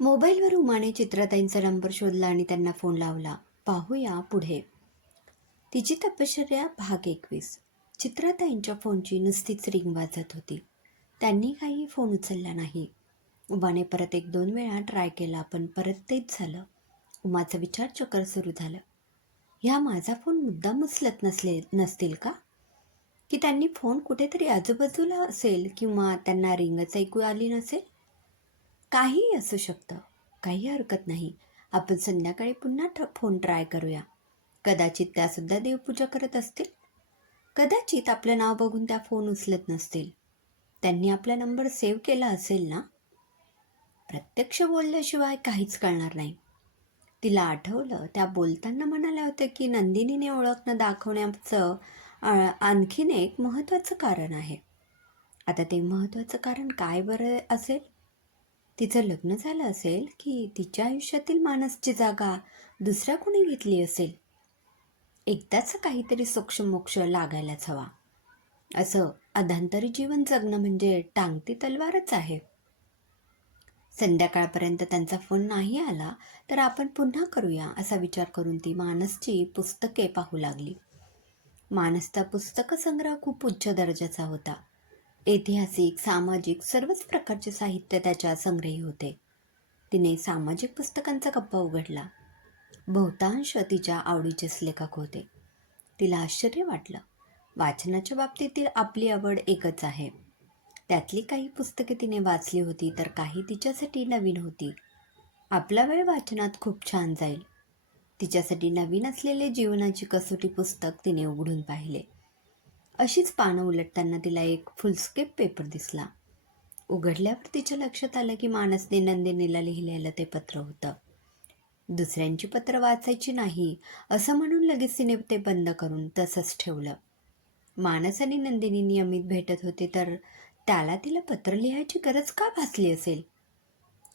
मोबाईलवर उमाने चित्रताईंचा नंबर शोधला आणि त्यांना फोन लावला. पाहूया पुढे. तिची तपश्चर्या भाग एकवीस. चित्रताईंच्या फोनची नुसतीच रिंग वाजत होती. त्यांनी काही फोन उचलला नाही. उमाने परत एक दोन वेळा ट्राय केला पण परत तेच झालं. उमाचा विचार चक्कर सुरू झालं. ह्या माझा फोन मुद्दाम उचलत नसले नसतील का? की त्यांनी फोन कुठेतरी आजूबाजूला असेल किंवा त्यांना रिंगच ऐकू आली नसेल? काहीही असू शकतं. काही हरकत नाही. आपण संध्याकाळी पुन्हा ट्र फोन ट्राय करूया. कदाचित त्यासुद्धा देवपूजा करत असतील. कदाचित आपलं नाव बघून त्या फोन उचलत नसतील. त्यांनी आपला नंबर सेव्ह केला असेल ना? प्रत्यक्ष बोलल्याशिवाय काहीच कळणार नाही. तिला आठवलं त्या बोलताना म्हणाल्या होत्या की नंदिनीने ओळखणं दाखवण्याचं आ- आणखीन एक महत्त्वाचं कारण आहे. आता ते महत्त्वाचं कारण काय बरं असेल? तिचं लग्न झालं असेल की तिच्या आयुष्यातील मानसची जागा दुसऱ्या कोणी घेतली असेल? एकदाच काहीतरी सोक्षमोक्ष लागायलाच हवा. असं अधांतरी जीवन जगणं म्हणजे टांगती तलवारच आहे. संध्याकाळपर्यंत त्यांचा फोन नाही आला तर आपण पुन्हा करूया असा विचार करून ती मानसची पुस्तके पाहू लागली. मानसचा पुस्तक संग्रह खूप उच्च दर्जाचा होता. ऐतिहासिक सामाजिक सर्वच प्रकारचे साहित्य त्याच्या संग्रही होते. तिने सामाजिक पुस्तकांचा कप्पा उघडला. बहुतांश तिच्या आवडीचेच लेखक होते. तिला आश्चर्य वाटलं. वाचनाच्या बाबतीतील आपली आवड एकच आहे. त्यातली काही पुस्तके तिने वाचली होती तर काही तिच्यासाठी नवीन होती. आपला वेळ वाचनात खूप छान जाईल. तिच्यासाठी नवीन असलेले जीवनाची कसोटी पुस्तक तिने उघडून पाहिले. अशीच पानं उलटताना तिला एक फुलस्केप पेपर दिसला. उघडल्यावर तिच्या लक्षात आलं की मानसने नंदिनीला लिहिलेलं ते पत्र होतं. दुसऱ्यांची पत्र वाचायची नाही असं म्हणून लगेच तिने ते बंद करून तसंच ठेवलं. मानस आणि नंदिनी नियमित भेटत होते तर त्याला तिला पत्र लिहायची गरज का भासली असेल?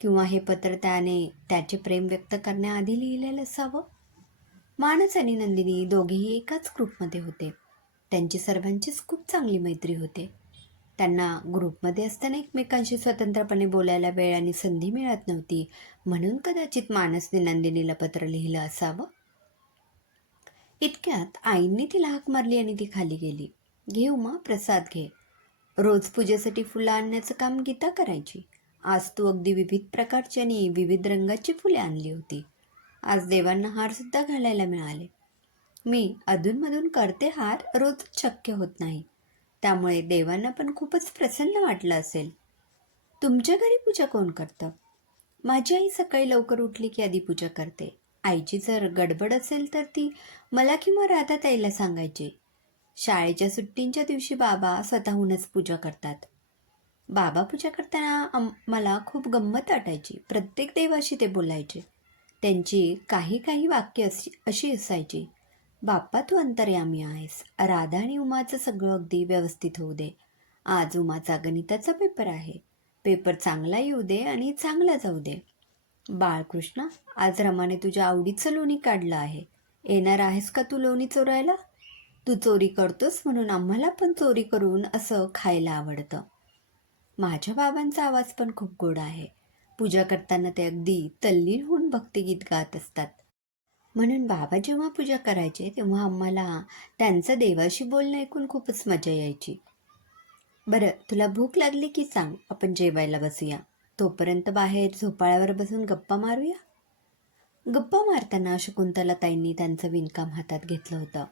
किंवा हे पत्र त्याने त्याचे प्रेम व्यक्त करण्याआधी लिहिलेलं असावं? मानस आणि नंदिनी दोघेही एकाच ग्रुपमध्ये होते. त्यांची सर्वांचीच खूप चांगली मैत्री होते. त्यांना ग्रुपमध्ये असताना एकमेकांशी स्वतंत्रपणे बोलायला वेळ आणि संधी मिळत नव्हती. म्हणून कदाचित मानस नंदिनीला पत्र लिहिलं असावं. इतक्यात आईंनी तिला हाक मारली आणि ती खाली गेली. घे उमा प्रसाद घे. रोज पूजेसाठी फुलं आणण्याचं काम गीता करायची. आज तू अगदी विविध प्रकारची आणि विविध रंगाची फुले आणली होती. आज देवांना हारसुद्धा घालायला मिळाले. मी अधूनमधून करते हार रोज शक्य होत नाही. त्यामुळे देवांना पण खूपच प्रसन्न वाटलं असेल. तुमच्या घरी पूजा कोण करतं? माझी आई सकाळी लवकर उठली की आधी पूजा करते. आईची जर गडबड असेल तर ती मला किंवा राधाताईला सांगायची. शाळेच्या सुट्टींच्या दिवशी बाबा स्वतःहूनच पूजा करतात. बाबा पूजा करताना मला खूप गंमत वाटायची. प्रत्येक देवाशी ते बोलायचे. त्यांची काही काही वाक्य अशी अशी असायची. बाप्पा तू अंतर्यामी आहेस. राधा आणि उमाचं सगळं अगदी व्यवस्थित होऊ दे. आज उमाचा गणिताचा पेपर आहे. पेपर चांगला येऊ दे आणि चांगला जाऊ दे. बाळकृष्ण आज रमाने तुझ्या आवडीचं लोणी काढलं आहे. येणार आहेस का तू लोणी चोरायला? तू चोरी करतोस म्हणून आम्हाला पण चोरी करून असं खायला आवडतं. माझ्या बाबांचा आवाज पण खूप गोड आहे. पूजा करताना ते अगदी तल्लीन होऊन भक्तिगीत गात असतात. म्हणून बाबा जेव्हा पूजा करायचे तेव्हा आम्हाला त्यांचं देवाशी बोलणं ऐकून खूपच मजा यायची. बरं तुला भूक लागली की सांग आपण जेवायला बसूया. तोपर्यंत बाहेर झोपाळ्यावर बसून गप्पा मारूया? गप्पा मारताना शकुंतला ताईंनी त्यांचं विणकाम हातात घेतलं होतं.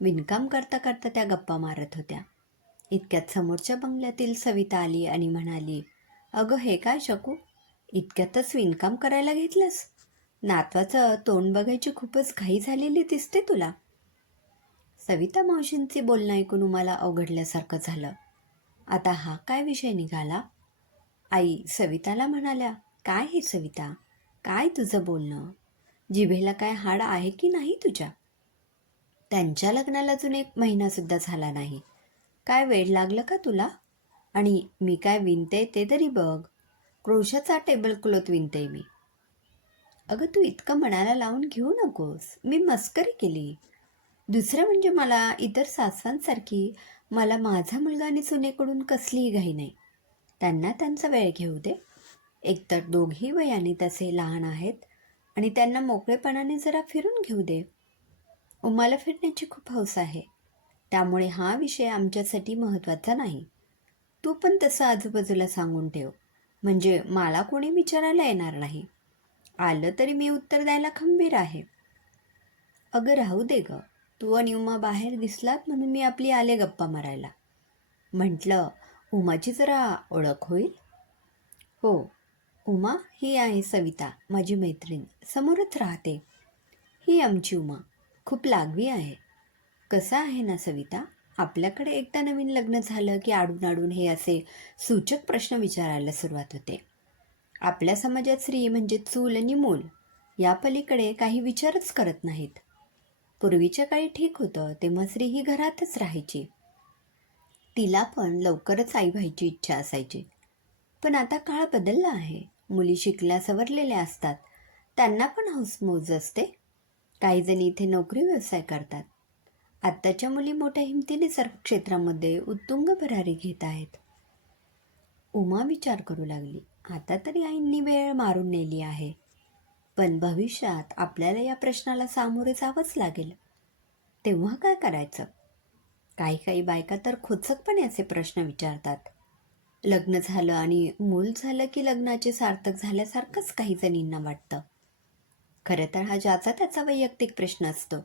विणकाम करता करता त्या गप्पा मारत होत्या. इतक्यात समोरच्या बंगल्यातील सविता आली आणि म्हणाली अगं हे काय शकू? इतक्यातच विणकाम करायला घेतलंस? नातवाचं तोंड बघायची खूपच घाई झालेली दिसते तुला? सविता मावशींचे बोलणं ऐकून मला अवघडल्यासारखं झालं. आता हा काय विषय निघाला? आई सविताला म्हणाल्या काय हे सविता? काय तुझं बोलणं? जिभेला काय हाड आहे की नाही तुझ्या? त्यांच्या लग्नाला अजून एक महिनासुद्धा झाला नाही. काय वेळ लागलं का तुला? आणि मी काय विणते ते तरी बघ. क्रोशाचा टेबल क्लोथ विणते मी. अगं तू इतकं मनाला लावून घेऊ नकोस. मी मस्करी केली. दुसरं म्हणजे मला इतर सासवांसारखी मला माझा मुलगा आणि सुनेकडून कसलीही घाई नाही. त्यांना त्यांचा वेळ घेऊ दे. एकतर दोघी वयाने तसे लहान आहेत आणि त्यांना मोकळेपणाने जरा फिरून घेऊ दे. उमाला फिरण्याची खूप हौस आहे. त्यामुळे हा विषय आमच्यासाठी महत्त्वाचा नाही. तू पण तसं आजूबाजूला सांगून ठेव. म्हणजे मला कोणी विचारायला येणार नाही. आलं तरी मी उत्तर द्यायला खंबीर आहे. अगं राहू दे ग तू आणि उमा बाहेर दिसलात म्हणून मी आपली आले गप्पा मारायला. म्हटलं उमाची जरा ओळख होईल? हो उमा ही आहे सविता माझी मैत्रीण. समोरच राहते. ही आमची उमा खूप लागवी आहे. कसं आहे ना सविता? आपल्याकडे एकदा नवीन लग्न झालं की आडून आडून हे असे सूचक प्रश्न विचारायला सुरुवात होते. आपल्या समाजात स्त्री म्हणजे चूल आणि मूल या पलीकडे काही विचारच करत नाहीत. पूर्वीच्या काळी ठीक होतं तेव्हा स्त्री ही घरातच राहायची. तिला पण लवकरच आई व्हायची इच्छा असायची. पण आता काळ बदलला आहे. मुली शिकल्या सवरलेल्या असतात. त्यांना पण हौसमौज असते. काही जणी इथे नोकरी व्यवसाय करतात. आत्ताच्या मुली मोठ्या हिमतीने सर्व क्षेत्रामध्ये उत्तुंग भरारी घेत आहेत. उमा विचार करू लागली. आता तरी आईंनी वेळ मारून नेली आहे. पण भविष्यात आपल्याला या प्रश्नाला सामोरे जावंच लागेल. तेव्हा काय करायचं? काही काही बायका तर खोचकपणे असे प्रश्न विचारतात. लग्न झालं आणि मूल झालं की लग्नाचे सार्थक झाल्यासारखंच काही जणींना वाटतं. खरं तर हा ज्याचा त्याचा वैयक्तिक प्रश्न असतो.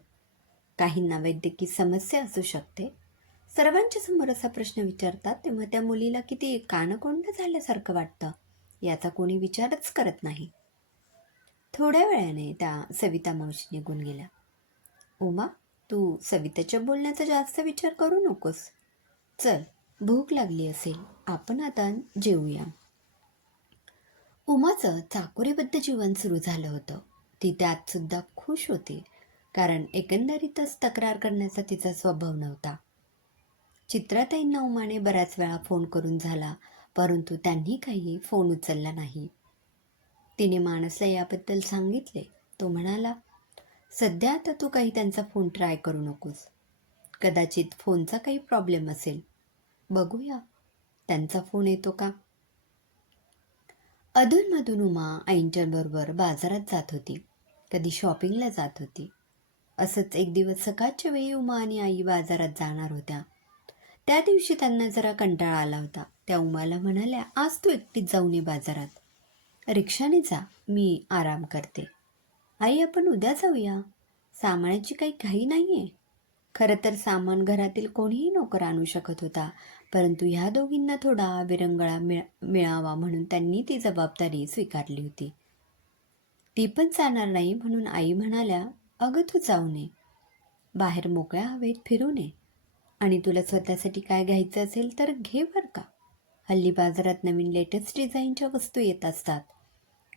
काहींना वैद्यकीय समस्या असू शकते. सर्वांच्या समोर असा प्रश्न विचारतात तेव्हा त्या मुलीला किती कानकोंड झाल्यासारखं वाटतं. याचा कोणी विचारच करत नाही. थोड्या वेळाने त्या सविता मावशी निघून गेल्या उमा तू सविताच्या बोलण्याचा जास्त विचार करू नकोस. चल भूक लागली असेल आपण आता जेवूया उमाचं चाकोरीबद्ध जीवन सुरू झालं होतं. ती त्यात सुद्धा खुश होती कारण एकंदरीतच तक्रार करण्याचा तिचा स्वभाव नव्हता. चित्राताईंना उमाने बऱ्याच वेळा फोन करून झाला परंतु त्यांनी काही फोन उचलला नाही. तिने माणसला याबद्दल सांगितले. तो म्हणाला सध्या आता तू काही त्यांचा फोन ट्राय करू नकोस. कदाचित फोनचा काही प्रॉब्लेम असेल. बघूया. त्यांचा फोन येतो का? अधूनमधून उमा आईंच्याबरोबर बाजारात जात होती. कधी शॉपिंगला जात होती. असंच एक दिवस सकाळच्या वेळी उमा आणि आई बाजारात जाणार होत्या. त्या दिवशी त्यांना जरा कंटाळा आला होता. त्या उमाला म्हणाल्या आज तू एकटीच जाऊन ये बाजारात. रिक्षाने जा मी आराम करते. आई आपण उद्या जाऊया. सामानाची काही घाई नाही आहे खरं तर सामान घरातील कोणीही नोकर आणू शकत होता परंतु ह्या दोघींना थोडा विरंगळा मिळ मिळावा म्हणून त्यांनी ती जबाबदारी स्वीकारली होती. ती पण जाणार नाही म्हणून आई म्हणाल्या अगं तू जाऊ नये. बाहेर मोकळ्या हवेत फिरू नये. आणि तुला स्वतःसाठी काय घ्यायचं असेल तर घे बरं का. हल्ली बाजारात नवीन लेटेस्ट डिझाईनच्या वस्तू येत असतात.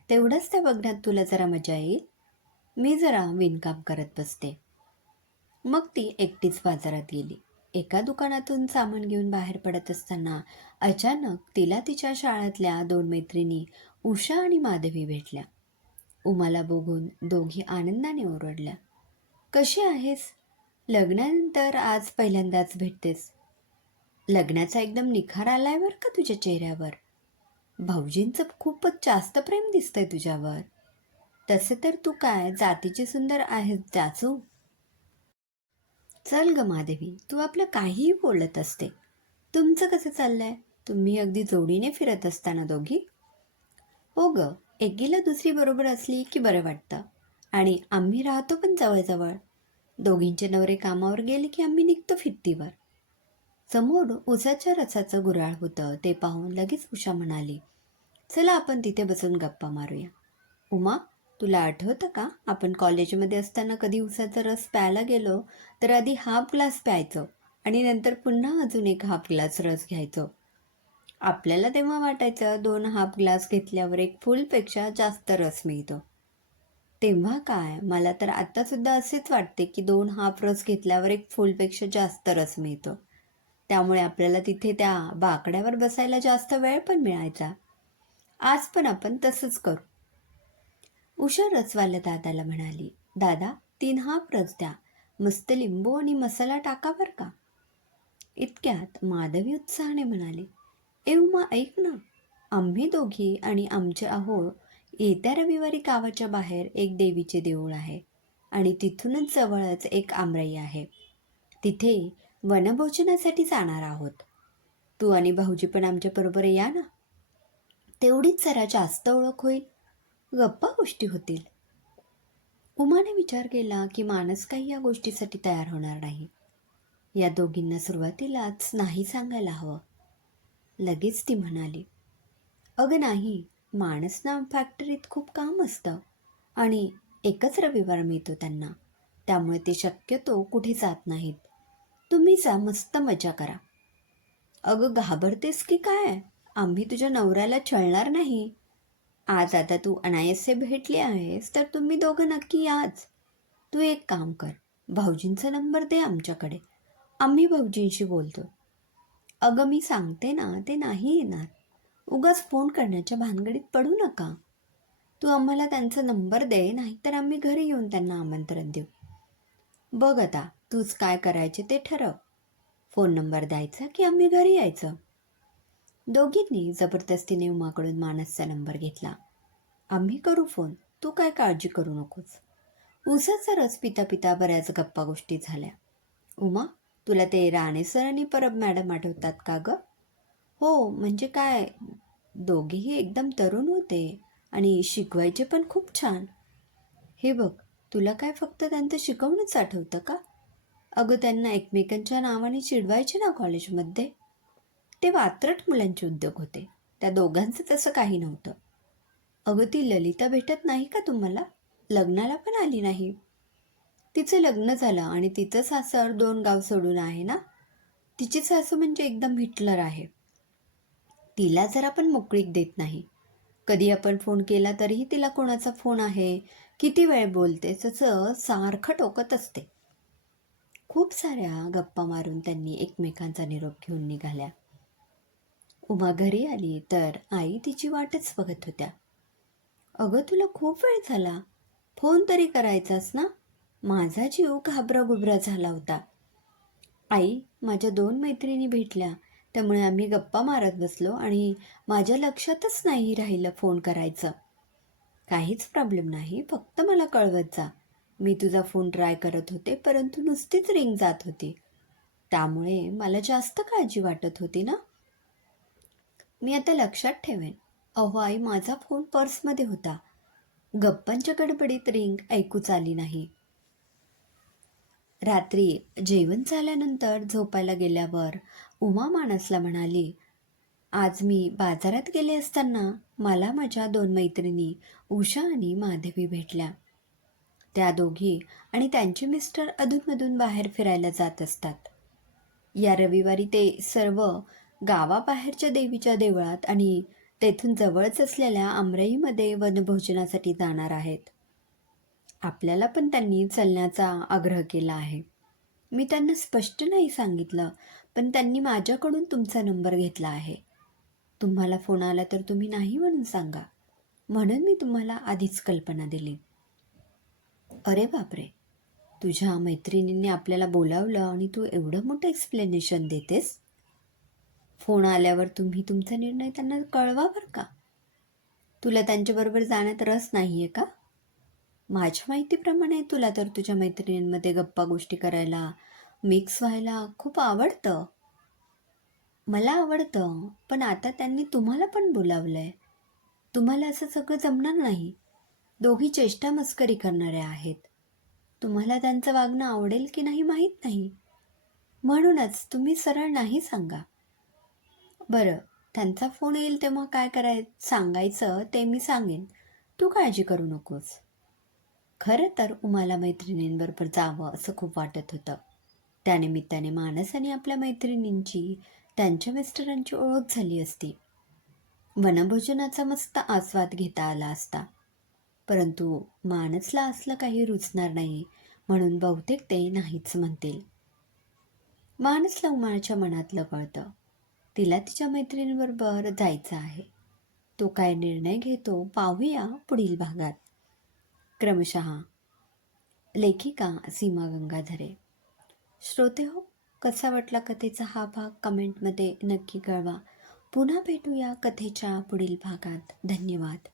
तेवढंच त्या बघण्यात तुला जरा मजा येईल. मी जरा विणकाम करत बसते. मग ती एकटीच बाजारात गेली. एका दुकानातून सामान घेऊन बाहेर पडत असताना अचानक तिला तिच्या शाळेतल्या दोन मैत्रिणी उषा आणि माधवी भेटल्या. उमाला बघून दोघी आनंदाने ओरडल्या. कशी आहेस? लग्नानंतर आज पहिल्यांदाच भेटतेस. लग्नाचा एकदम निखार आलाय बरं का तुझ्या चेहऱ्यावर? भाऊजींचं खूपच जास्त प्रेम दिसतंय तुझ्यावर. तसे तर तू काय जातीची सुंदर आहेस जाचू चल ग माधवी तू आपलं काहीही बोलत असते. तुमचं कसं चाललंय? तुम्ही अगदी जोडीने फिरत असताना दोघी? हो ग एकीला दुसरी बरोबर असली की बरं वाटतं. आणि आम्ही राहतो पण जवळजवळ. दोघींचे नवरे कामावर गेले की आम्ही निघतो फिरतीवर. समोर उसाच्या रसाचं गुराळ होतं ते पाहून लगेच उषा म्हणाली चला आपण तिथे बसून गप्पा मारूया. उमा तुला आठवतं का? आपण कॉलेजमध्ये असताना कधी उसाचा रस प्यायला गेलो तर आधी हाफ ग्लास प्यायचो आणि नंतर पुन्हा अजून एक हाफ ग्लास रस घ्यायचो. आपल्याला तेव्हा वाटायचं दोन हाफ ग्लास घेतल्यावर एक फुलपेक्षा जास्त रस मिळतो. तेव्हा काय? मला तर आत्तासुद्धा असेच वाटते की दोन हाफ रस घेतल्यावर एक फुलपेक्षा जास्त रस मिळतो. त्यामुळे आपल्याला तिथे त्या बाकड्यावर बसायला जास्त वेळ पण मिळायचा. आज पण आपण तसंच करू. उषा रसवाल्या दादाला म्हणाली दादा तीन हाफ रस द्या. मस्त लिंबू आणि मसाला टाका बरं का? इतक्यात माधवी उत्साहाने म्हणाले एव उमा ऐक ना. आम्ही दोघी आणि आमचे आहो येत्या रविवारी गावाच्या बाहेर एक देवीचे देऊळ आहे आणि तिथूनच जवळच एक आमराई आहे. तिथे वनभोजनासाठी जाणार आहोत. तू आणि भाऊजी पण आमच्याबरोबर या ना? तेवढीच जरा जास्त ओळख होईल. गप्पा गोष्टी होतील. उमाने विचार केला की माणस काही या गोष्टीसाठी तयार होणार नाही. या दोघींना सुरुवातीलाच नाही सांगायला हवं. लगेच ती म्हणाली अगं नाही माणस ना फॅक्टरीत खूप काम असतं. आणि एकच रविवार मिळतो त्यांना. त्यामुळे ते शक्यतो कुठे जात नाहीत. तुम्ही जा मस्त मजा करा. अगं घाबरतेस की काय? आम्ही तुझ्या नवऱ्याला छळणार नाही. आज आता तू अनायसे भेटली आहेस तर तुम्ही दोघं नक्की याच. तू एक काम कर भाऊजींचा नंबर दे आमच्याकडे. आम्ही भाऊजींशी बोलतो. अगं मी सांगते ना ते नाही येणार. उगाच फोन करण्याच्या भानगडीत पडू नका. तू आम्हाला त्यांचा नंबर दे नाहीतर आम्ही घरी येऊन त्यांना आमंत्रण देऊ. बघ आता तूच काय करायचे ते ठरव. फोन नंबर द्यायचा की आम्ही घरी यायचं? दोघींनी जबरदस्तीने उमाकडून मानसचा नंबर घेतला. आम्ही करू फोन तू काय काळजी करू नकोस. उसाचा रस पिता पिता बऱ्याच गप्पा गोष्टी झाल्या. उमा तुला ते राणे सर आणि परब मॅडम आठवतात का गं? हो म्हणजे काय? दोघेही एकदम तरुण होते आणि शिकवायचे पण खूप छान. हे बघ तुला काय फक्त त्यांचं शिकवणंच आठवतं का? अगं त्यांना एकमेकांच्या नावाने चिडवायचे ना कॉलेजमध्ये? ते वात्रट मुलांचे उद्योग होते. त्या दोघांचं तसं काही नव्हतं. अगं ती ललिता भेटत नाही का तुम्हाला? लग्नाला पण आली नाही. तिचं लग्न झालं आणि तिचं सासर दोन गाव सोडून आहे ना? तिची सासू म्हणजे एकदम हिटलर आहे. तिला जरा पण मोकळीक देत नाही. कधी आपण फोन केला तरीही तिला कोणाचा फोन आहे? किती वेळ बोलते? तसं सारखं टोकत असते. खूप साऱ्या गप्पा मारून त्यांनी एकमेकांचा निरोप घेऊन निघाल्या. उमा घरी आली तर आई तिची वाटच बघत होत्या. अगं तुला खूप वेळ झाला. फोन तरी करायचास ना? माझा जीव घाबराघुबरा झाला होता. आई माझ्या दोन मैत्रिणी भेटल्या. त्यामुळे आम्ही गप्पा मारत बसलो आणि माझ्या लक्षातच नाही राहिलं फोन करायचं. काहीच प्रॉब्लेम नाही फक्त मला कळवत जा. मी तुझा फोन ट्राय करत होते परंतु नुसतीच रिंग जात होती. त्यामुळे मला जास्त काळजी वाटत होती ना? मी आता लक्षात ठेवेन. अहो आई माझा फोन पर्समध्ये होता. गप्पांच्या गडबडीत रिंग ऐकूच आली नाही. रात्री जेवण झाल्यानंतर झोपायला गेल्यावर उमा मानसला म्हणाली आज मी बाजारात गेले असताना मला माझ्या दोन मैत्रिणी उषा आणि माधवी भेटल्या. त्या दोघी आणि त्यांचे मिस्टर अधूनमधून बाहेर फिरायला जात असतात. या रविवारी ते सर्व गावाबाहेरच्या देवीच्या देवळात आणि तेथून जवळच असलेल्या आमराईमध्ये वनभोजनासाठी जाणार आहेत. आपल्याला पण त्यांनी चलण्याचा आग्रह केला आहे. मी त्यांना स्पष्ट नाही सांगितलं पण त्यांनी माझ्याकडून तुमचा नंबर घेतला आहे. तुम्हाला फोन आला तर तुम्ही नाही म्हणून सांगा. म्हणून मी तुम्हाला आधीच कल्पना दिली. अरे बापरे! तुझ्या मैत्रिणींनी आपल्याला बोलावलं आणि तू एवढं मोठं एक्सप्लेनेशन देतेस? फोन आल्यावर तुम्ही तुमचा निर्णय त्यांना कळवा बरं का? तुला त्यांच्याबरोबर जाण्यात रस नाही आहे का? माझ्या माहितीप्रमाणे तुला तर तुझ्या मैत्रिणींमध्ये गप्पा गोष्टी करायला मिक्स व्हायला खूप आवडतं. मला आवडतं पण आता त्यांनी तुम्हाला पण बोलावलं आहे तुम्हाला असं सगळं जमणार नाही. दोघी चेष्टा मस्करी करणाऱ्या आहेत. तुम्हाला त्यांचं वागणं आवडेल की नाही माहीत नाही. म्हणूनच तुम्ही सरळ नाही सांगा. बरं त्यांचा फोन येईल तेव्हा काय कराय सांगायचं ते मी सांगेन. तू काळजी करू नकोस. खरं तर उमाला मैत्रिणींबरोबर जावं असं खूप वाटत होतं. त्यानिमित्ताने मानस आणि आपल्या मैत्रिणींची त्यांच्या मिस्टरांची ओळख झाली असती. वनभोजनाचा मस्त आस्वाद घेता आला असता. परंतु मानसला असलं काही रुचणार नाही म्हणून बहुतेक ते नाहीच म्हणतील. मानसला उमाळच्या मनातलं कळतं तिला तिच्या मैत्रिणीबरोबर जायचं आहे. तो काय निर्णय घेतो पाहूया पुढील भागात. क्रमशः लेखिका सीमा गंगाधरे. श्रोते हो कसा वाटला कथेचा हा भाग कमेंटमध्ये नक्की कळवा. पुन्हा भेटूया कथेच्या पुढील भागात. धन्यवाद.